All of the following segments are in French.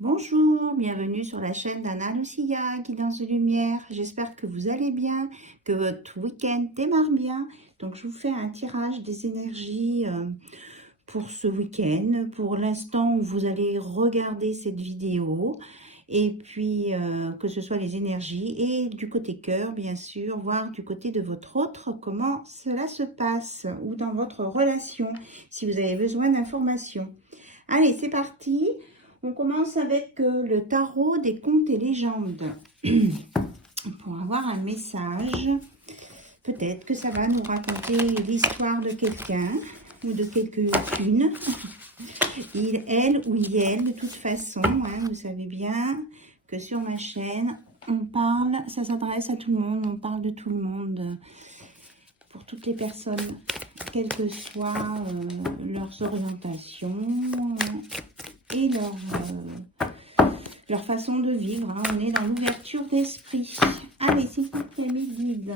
Bonjour, bienvenue sur la chaîne d'Anna Lucia, Guidance de Lumière. J'espère que vous allez bien, que votre week-end démarre bien. Donc, je vous fais un tirage des énergies pour ce week-end, pour l'instant où vous allez regarder cette vidéo. Et puis, que ce soit les énergies et du côté cœur, bien sûr, voir du côté de votre autre, comment cela se passe, ou dans votre relation, si vous avez besoin d'informations. Allez, c'est parti. On commence avec le tarot des contes et légendes. Pour avoir un message, peut-être que ça va nous raconter l'histoire de quelqu'un ou de quelqu'une. Il, elle ou il, de toute façon, vous savez bien que sur ma chaîne, on parle, ça s'adresse à tout le monde, on parle de tout le monde, pour toutes les personnes, quelles que soient leurs orientations et leur façon de vivre. On est dans l'ouverture d'esprit. Allez, c'est qui mes guides?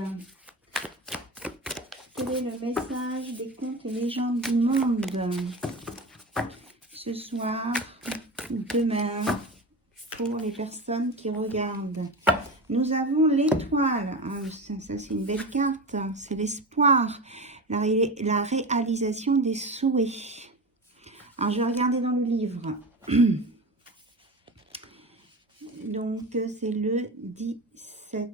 Quel est le message des contes et légendes du monde ce soir, demain, pour les personnes qui regardent? Nous avons l'étoile. Ça c'est une belle carte. C'est l'espoir, la réalisation des souhaits. Alors, je vais regarder dans le livre. Donc, c'est le 17.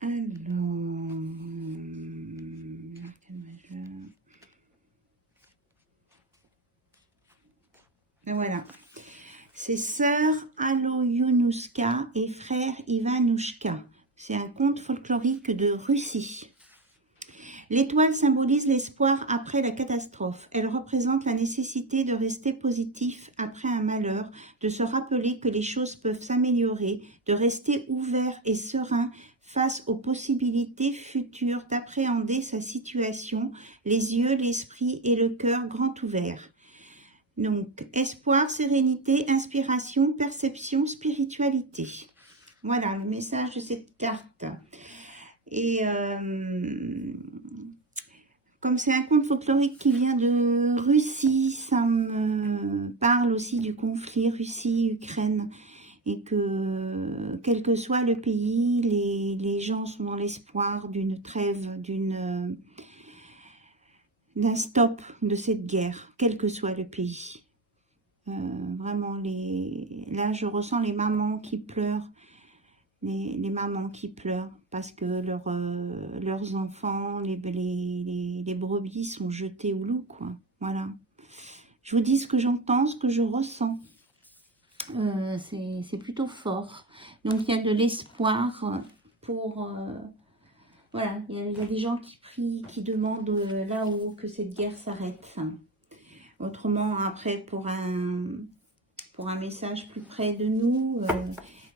Alors, voilà. C'est sœur Aloyunushka et frère Ivanushka. C'est un conte folklorique de Russie. L'étoile symbolise l'espoir après la catastrophe. Elle représente la nécessité de rester positif après un malheur, de se rappeler que les choses peuvent s'améliorer, de rester ouvert et serein face aux possibilités futures, d'appréhender sa situation, les yeux, l'esprit et le cœur grand ouverts. Donc, espoir, sérénité, inspiration, perception, spiritualité. Voilà le message de cette carte. Et comme c'est un conte folklorique qui vient de Russie, ça me parle aussi du conflit Russie-Ukraine. Et que, quel que soit le pays, les gens sont dans l'espoir d'une trêve, d'un stop de cette guerre, quel que soit le pays. Vraiment, là, je ressens les mamans qui pleurent, les mamans qui pleurent parce que leurs enfants, les brebis sont jetés au loup, quoi. Voilà. Je vous dis ce que j'entends, ce que je ressens. C'est plutôt fort. Donc, il y a de l'espoir pour... voilà, il y a des gens qui prient, qui demandent là-haut que cette guerre s'arrête. Autrement, après, pour un message plus près de nous,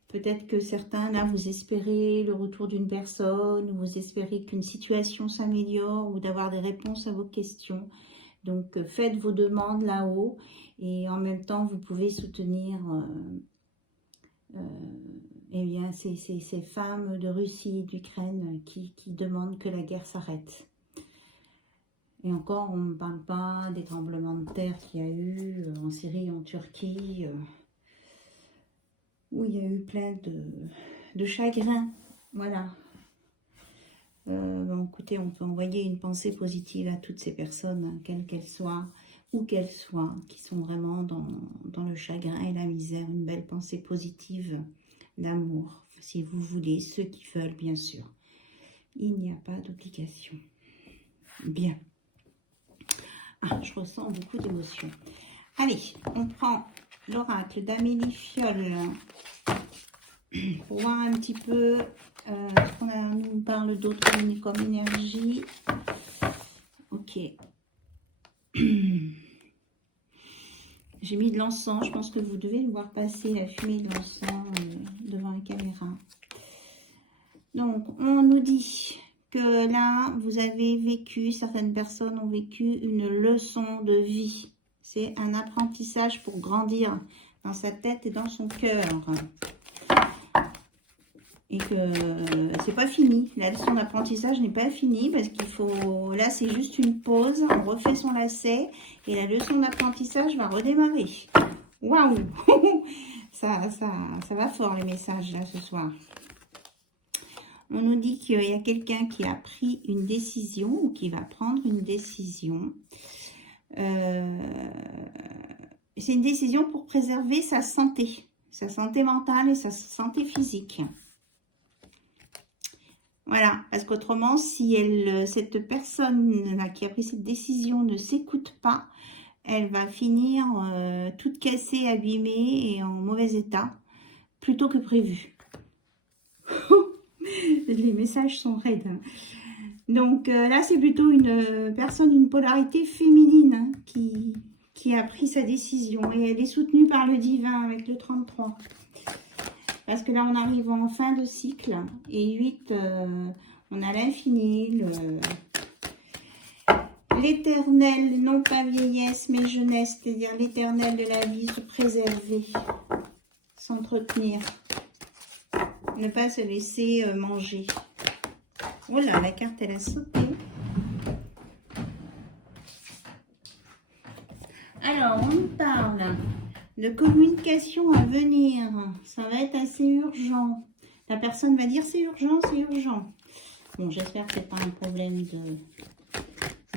peut-être que certains, là, vous espérez le retour d'une personne, ou vous espérez qu'une situation s'améliore, ou d'avoir des réponses à vos questions. Donc, faites vos demandes là-haut, et en même temps, vous pouvez soutenir eh bien, ces femmes de Russie et d'Ukraine qui demandent que la guerre s'arrête. Et encore, on ne parle pas des tremblements de terre qu'il y a eu en Syrie, en Turquie, où il y a eu plein de chagrin. Voilà. Bon, écoutez, on peut envoyer une pensée positive à toutes ces personnes, quelles qu'elles soient, où qu'elles soient, qui sont vraiment dans le chagrin et la misère. Une belle pensée positive d'amour, si vous voulez, ceux qui veulent, bien sûr. Il n'y a pas d'obligation. Bien. Ah, je ressens beaucoup d'émotions. Allez, on prend l'oracle d'Amélie Fiole pour voir un petit peu ce qu'on nous parle d'autre comme énergie. Ok. J'ai mis de l'encens. Je pense que vous devez le voir passer, la fumée de l'encens devant la caméra. Donc, on nous dit que là, vous avez vécu, certaines personnes ont vécu une leçon de vie. C'est un apprentissage pour grandir dans sa tête et dans son cœur. et que c'est pas fini. La leçon d'apprentissage n'est pas finie parce qu'il faut... Là, c'est juste une pause. On refait son lacet et la leçon d'apprentissage va redémarrer. Waouh! ça va fort les messages là ce soir. On nous dit qu'il y a quelqu'un qui a pris une décision ou qui va prendre une décision. C'est une décision pour préserver sa santé mentale et sa santé physique. Voilà, parce qu'autrement, si cette personne-là qui a pris cette décision ne s'écoute pas, elle va finir toute cassée, abîmée et en mauvais état, plutôt que prévu. Les messages sont raides. Hein. Donc là, c'est plutôt une personne d'une polarité féminine hein, qui a pris sa décision. Et elle est soutenue par le divin avec le 33. Parce que là, on arrive en fin de cycle. Et 8, on a l'infini, l'éternel, non pas vieillesse, mais jeunesse. C'est-à-dire l'éternel de la vie, se préserver, s'entretenir. Ne pas se laisser manger. Oh là, la carte, elle a sauté. Alors, on nous parle de communication à venir. Ça va être assez urgent. La personne va dire c'est urgent, c'est urgent. Bon, j'espère que c'est pas un problème de...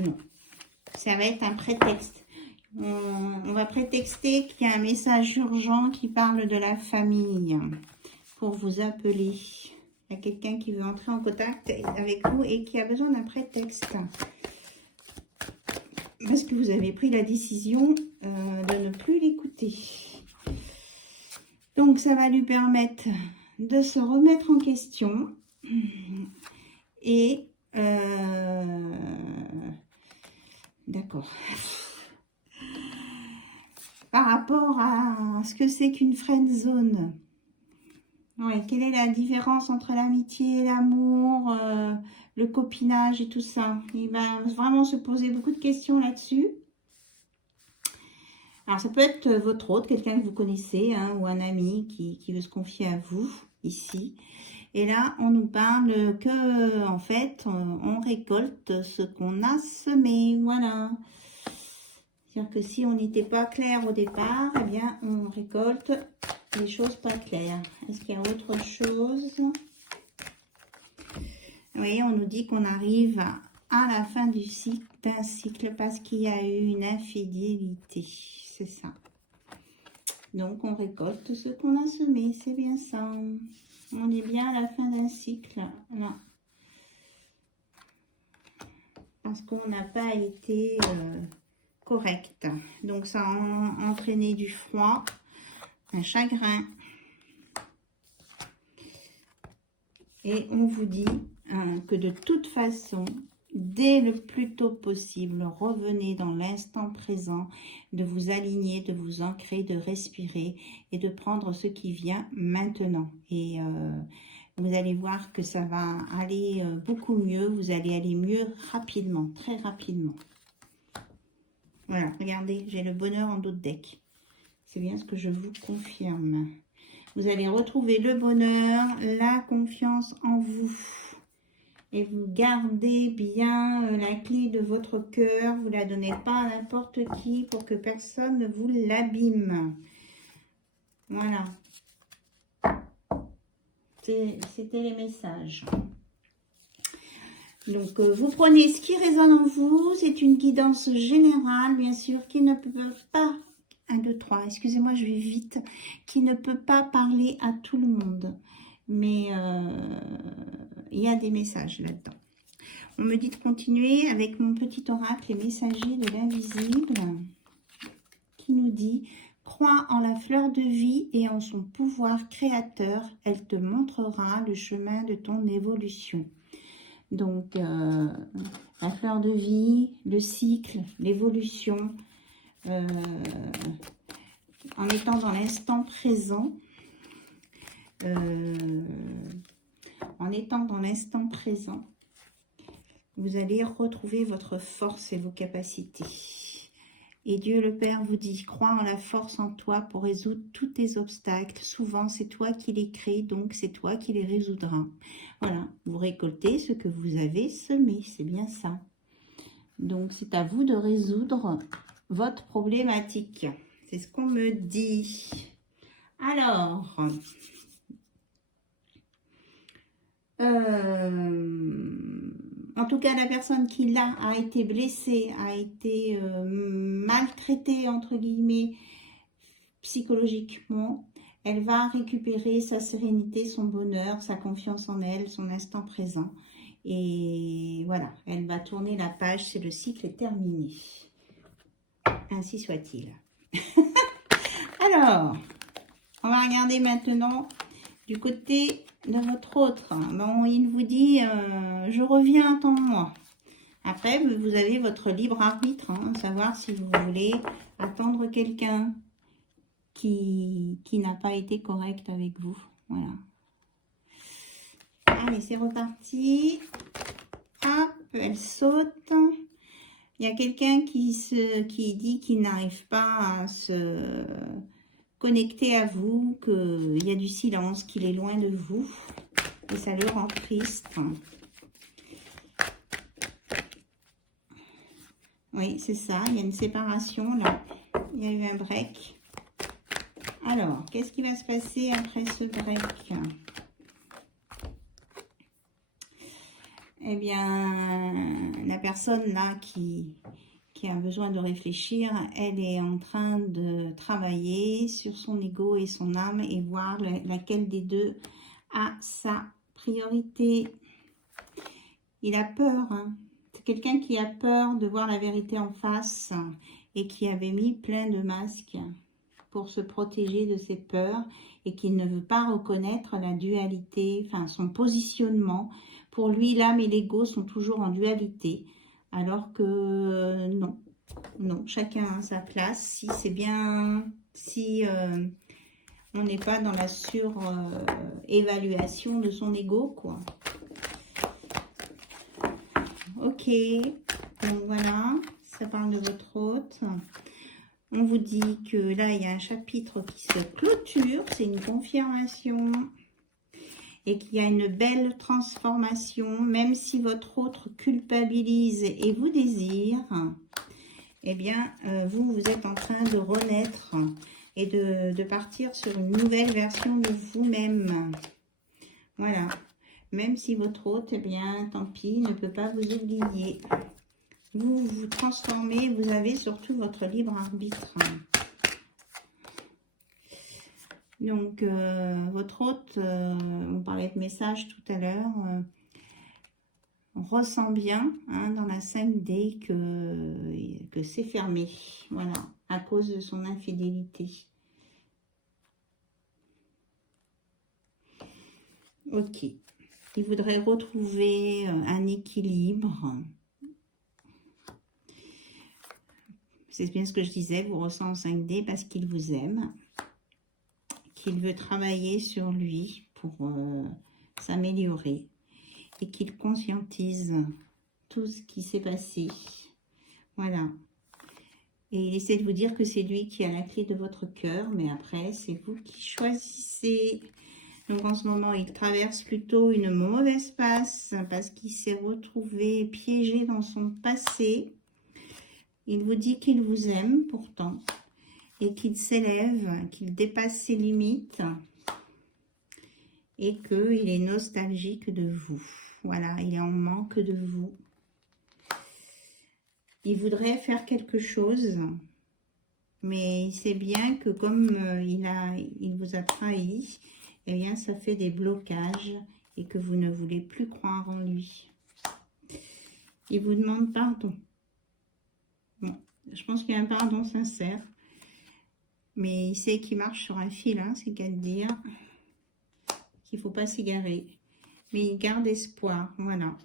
Non. Ça va être un prétexte. On va prétexter qu'il y a un message urgent qui parle de la famille pour vous appeler. Il y a quelqu'un qui veut entrer en contact avec vous et qui a besoin d'un prétexte. Parce que vous avez pris la décision de ne plus l'écouter. Donc, ça va lui permettre de se remettre en question. Et... d'accord. Par rapport à ce que c'est qu'une friend zone. Ouais, quelle est la différence entre l'amitié, l'amour, le copinage et tout ça? Il va vraiment se poser beaucoup de questions là-dessus. Alors, ça peut être votre hôte, quelqu'un que vous connaissez, hein, ou un ami qui veut se confier à vous, ici. Et là, on nous parle que, en fait, on récolte ce qu'on a semé, voilà. C'est-à-dire que si on n'était pas clair au départ, eh bien, on récolte des choses pas claires. Est-ce qu'il y a autre chose? Oui, on nous dit qu'on arrive à la fin du cycle, d'un cycle parce qu'il y a eu une infidélité. C'est ça. Donc, on récolte ce qu'on a semé. C'est bien ça. On est bien à la fin d'un cycle. Là. Parce qu'on n'a pas été correct. Donc, ça a entraîné du froid, un chagrin. Et on vous dit que de toute façon, dès le plus tôt possible, revenez dans l'instant présent, de vous aligner, de vous ancrer, de respirer et de prendre ce qui vient maintenant. Et vous allez voir que ça va aller beaucoup mieux, vous allez aller mieux rapidement, très rapidement. Voilà, regardez, j'ai le bonheur en dos de deck. C'est bien ce que je vous confirme. Vous allez retrouver le bonheur, la confiance en vous. Et vous gardez bien la clé de votre cœur. Vous ne la donnez pas à n'importe qui pour que personne ne vous l'abîme. Voilà. C'était les messages. Donc, vous prenez ce qui résonne en vous. C'est une guidance générale, bien sûr, qui ne peut pas... 1, 2, 3, excusez-moi, je vais vite. Qui ne peut pas parler à tout le monde. Mais il y a des messages là-dedans. On me dit de continuer avec mon petit oracle, les messagers de l'invisible, qui nous dit... Crois en la fleur de vie et en son pouvoir créateur. Elle te montrera le chemin de ton évolution. Donc, la fleur de vie, le cycle, l'évolution, en étant dans l'instant présent, vous allez retrouver votre force et vos capacités. Et Dieu le Père vous dit, crois en la force en toi pour résoudre tous tes obstacles. Souvent, c'est toi qui les crées, donc c'est toi qui les résoudras. Voilà, vous récoltez ce que vous avez semé, c'est bien ça. Donc, c'est à vous de résoudre votre problématique. C'est ce qu'on me dit. Alors, en tout cas, la personne qui l'a a été blessée, a été maltraitée, entre guillemets, psychologiquement. Elle va récupérer sa sérénité, son bonheur, sa confiance en elle, son instant présent. Et voilà, elle va tourner la page, c'est le cycle est terminé. Ainsi soit-il. Alors, on va regarder maintenant du côté de votre autre. Bon, il vous dit, je reviens, attends-moi. Après, vous avez votre libre arbitre, hein, savoir si vous voulez attendre quelqu'un qui n'a pas été correct avec vous. Voilà. Allez, c'est reparti. Hop, elle saute. Il y a quelqu'un qui dit qu'il n'arrive pas à se connecter à vous, qu'il y a du silence, qu'il est loin de vous. Et ça le rend triste. Oui, c'est ça. Il y a une séparation là. Il y a eu un break. Alors, qu'est-ce qui va se passer après ce break? Eh bien, la personne là qui a besoin de réfléchir, elle est en train de travailler sur son ego et son âme et voir laquelle des deux a sa priorité. Il a peur, hein. C'est quelqu'un qui a peur de voir la vérité en face et qui avait mis plein de masques pour se protéger de ses peurs et qui ne veut pas reconnaître la dualité, enfin son positionnement. Pour lui, l'âme et l'ego sont toujours en dualité, alors que non, chacun a sa place. Si c'est bien, si on n'est pas dans la surévaluation de son ego, quoi. Ok, donc voilà, ça parle de votre hôte. On vous dit que là, il y a un chapitre qui se clôture, c'est une confirmation. Et qu'il y a une belle transformation, même si votre autre culpabilise et vous désire, eh bien, vous êtes en train de renaître et de partir sur une nouvelle version de vous-même. Voilà. Même si votre hôte, eh bien, tant pis, ne peut pas vous oublier. Vous vous transformez, vous avez surtout votre libre arbitre. Donc, votre hôte, on parlait de message tout à l'heure, ressent bien hein, dans la 5D que c'est fermé, voilà, à cause de son infidélité. Ok. Il voudrait retrouver un équilibre. C'est bien ce que je disais, vous ressent en 5D parce qu'il vous aime, qu'il veut travailler sur lui pour s'améliorer et qu'il conscientise tout ce qui s'est passé. Voilà. Et il essaie de vous dire que c'est lui qui a la clé de votre cœur, mais après, c'est vous qui choisissez. Donc en ce moment, il traverse plutôt une mauvaise passe parce qu'il s'est retrouvé piégé dans son passé. Il vous dit qu'il vous aime pourtant et qu'il s'élève, qu'il dépasse ses limites et qu'il est nostalgique de vous. Voilà, il est en manque de vous. Il voudrait faire quelque chose, mais il sait bien que comme il vous a trahi, eh bien, ça fait des blocages et que vous ne voulez plus croire en lui. Il vous demande pardon. Bon, je pense qu'il y a un pardon sincère, mais il sait qu'il marche sur un fil, hein, c'est qu'à dire qu'il ne faut pas s'égarer. Mais il garde espoir, voilà.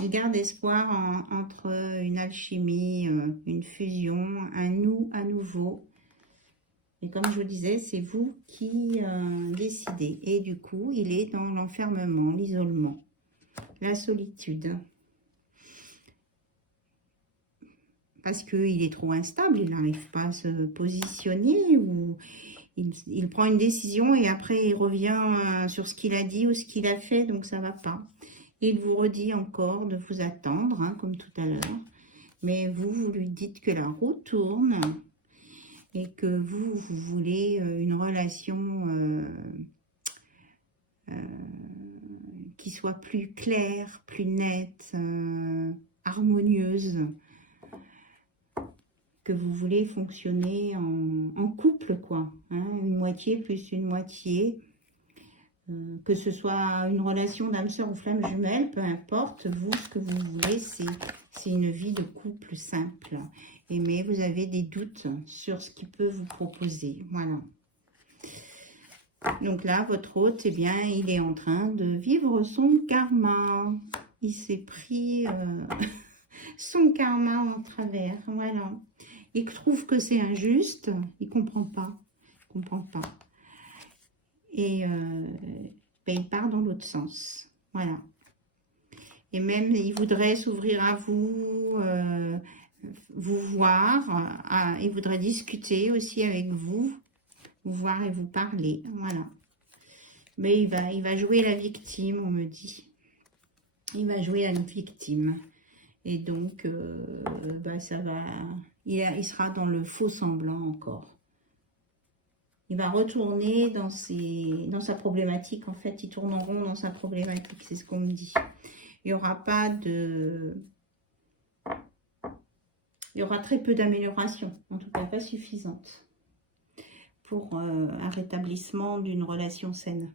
Il garde espoir entre une alchimie, une fusion, un nous à nouveau. Et comme je vous disais, c'est vous qui décidez. Et du coup, il est dans l'enfermement, l'isolement, la solitude. parce qu'il est trop instable, il n'arrive pas à se positionner ou il prend une décision et après il revient sur ce qu'il a dit ou ce qu'il a fait, donc ça ne va pas. Et il vous redit encore de vous attendre, hein, comme tout à l'heure. Mais vous lui dites que la roue tourne et que vous voulez une relation qui soit plus claire, plus nette, harmonieuse, que vous voulez fonctionner en couple, quoi, hein, une moitié plus une moitié, que ce soit une relation d'âme sœur ou flamme jumelle, peu importe, vous, ce que vous voulez, c'est une vie de couple simple. Mais vous avez des doutes sur ce qu'il peut vous proposer, voilà. Donc là, votre hôte, eh bien, il est en train de vivre son karma. Il s'est pris son karma en travers, voilà. Il trouve que c'est injuste, il comprend pas, Et ben, il part dans l'autre sens, voilà. Et même, il voudrait s'ouvrir à vous, vous voir, il voudrait discuter aussi avec vous voir et vous parler, voilà. Mais il va jouer la victime, on me dit. Il va jouer la victime. Et donc, bah, ça va... Il sera dans le faux semblant encore. Il va retourner dans sa problématique. En fait, il tourne en rond dans sa problématique, c'est ce qu'on me dit. Il n'y aura pas de... Il y aura très peu d'amélioration, en tout cas pas suffisante, pour un rétablissement d'une relation saine.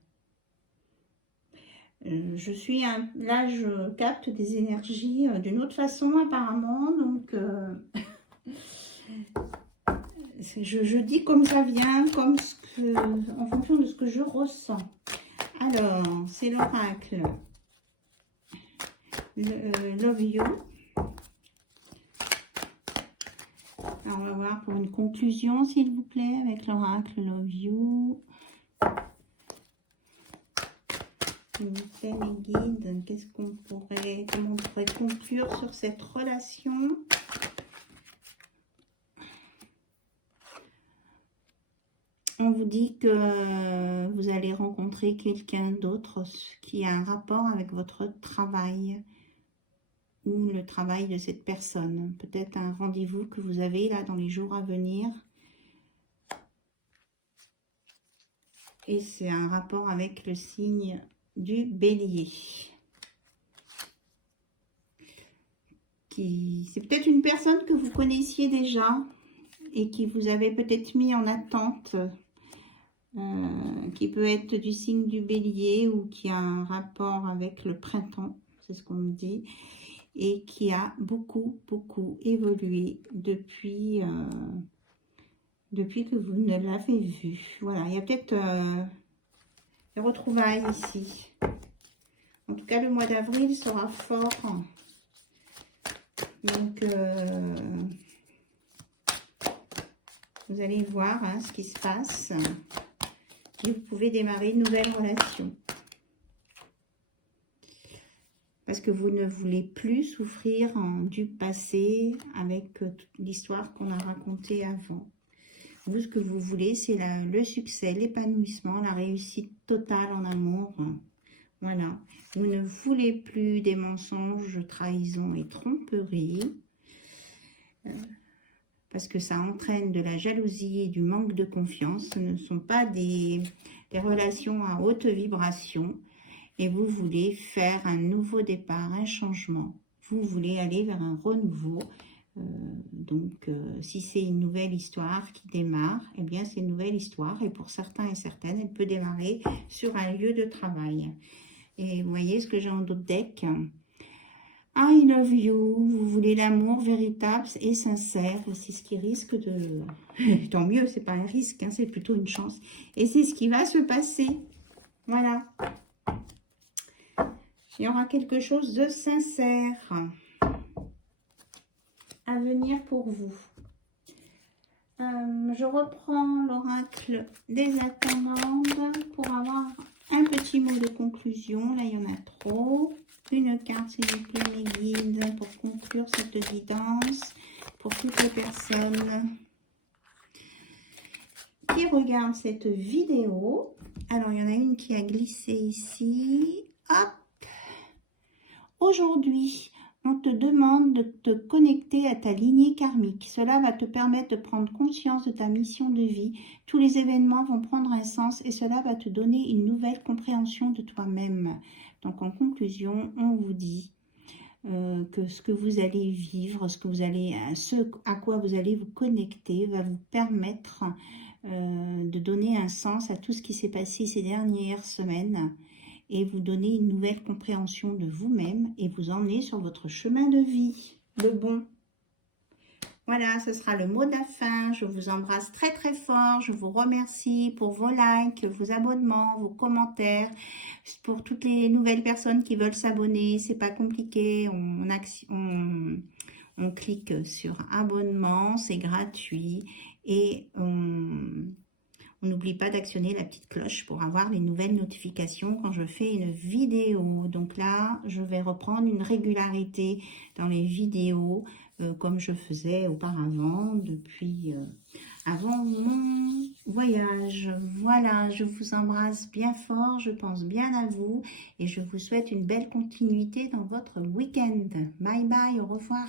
Là, je capte des énergies d'une autre façon apparemment, donc je dis comme ça vient, en fonction de ce que je ressens. Alors, c'est l'oracle Love You. Alors, on va voir pour une conclusion, s'il vous plaît, avec l'oracle Love You. S'il vous plaît, mes guides, comment on pourrait conclure sur cette relation? On vous dit que vous allez rencontrer quelqu'un d'autre qui a un rapport avec votre travail ou le travail de cette personne. Peut-être un rendez-vous que vous avez là dans les jours à venir. Et c'est un rapport avec le signe du Bélier. C'est peut-être une personne que vous connaissiez déjà et qui vous avait peut-être mis en attente, qui peut être du signe du Bélier ou qui a un rapport avec le printemps, c'est ce qu'on me dit, et qui a beaucoup évolué depuis que vous ne l'avez vu. Voilà, il y a peut-être des retrouvailles ici. En tout cas, le mois d'avril sera fort. Donc, vous allez voir hein, ce qui se passe. Et vous pouvez démarrer une nouvelle relation. Parce que vous ne voulez plus souffrir du passé avec toute l'histoire qu'on a racontée avant. Vous, ce que vous voulez, c'est le succès, l'épanouissement, la réussite totale en amour. Voilà. Vous ne voulez plus des mensonges, trahisons et tromperies. Parce que ça entraîne de la jalousie et du manque de confiance. Ce ne sont pas des relations à haute vibration. Et vous voulez faire un nouveau départ, un changement. Vous voulez aller vers un renouveau. Si c'est une nouvelle histoire qui démarre, eh bien c'est une nouvelle histoire. Et pour certains et certaines, elle peut démarrer sur un lieu de travail. Et vous voyez ce que j'ai en d'autres decks. I love you. Vous voulez l'amour véritable et sincère. C'est ce qui risque de... Tant mieux, c'est pas un risque, hein, c'est plutôt une chance. Et c'est ce qui va se passer. Voilà. Il y aura quelque chose de sincère à venir pour vous. Je reprends l'oracle des Atamandes pour avoir un petit mot de conclusion. Là, il y en a trop. Une carte, s'il vous plaît, mes guides, pour conclure cette guidance, pour toutes les personnes qui regardent cette vidéo. Alors, il y en a une qui a glissé ici. Hop! Aujourd'hui, on te demande de te connecter à ta lignée karmique. Cela va te permettre de prendre conscience de ta mission de vie. Tous les événements vont prendre un sens et cela va te donner une nouvelle compréhension de toi-même. Donc, en conclusion, on vous dit que ce que vous allez vivre, ce à quoi vous allez vous connecter va vous permettre de donner un sens à tout ce qui s'est passé ces dernières semaines et vous donner une nouvelle compréhension de vous-même et vous emmener sur votre chemin de vie, le bon. Voilà, ce sera le mot de la fin. Je vous embrasse très très fort. Je vous remercie pour vos likes, vos abonnements, vos commentaires. Pour toutes les nouvelles personnes qui veulent s'abonner, c'est pas compliqué. On clique sur abonnement, c'est gratuit. Et on n'oublie pas d'actionner la petite cloche pour avoir les nouvelles notifications quand je fais une vidéo. Donc là, je vais reprendre une régularité dans les vidéos comme je faisais auparavant depuis avant mon voyage. Voilà, je vous embrasse bien fort, je pense bien à vous et je vous souhaite une belle continuité dans votre week-end. Bye bye, au revoir.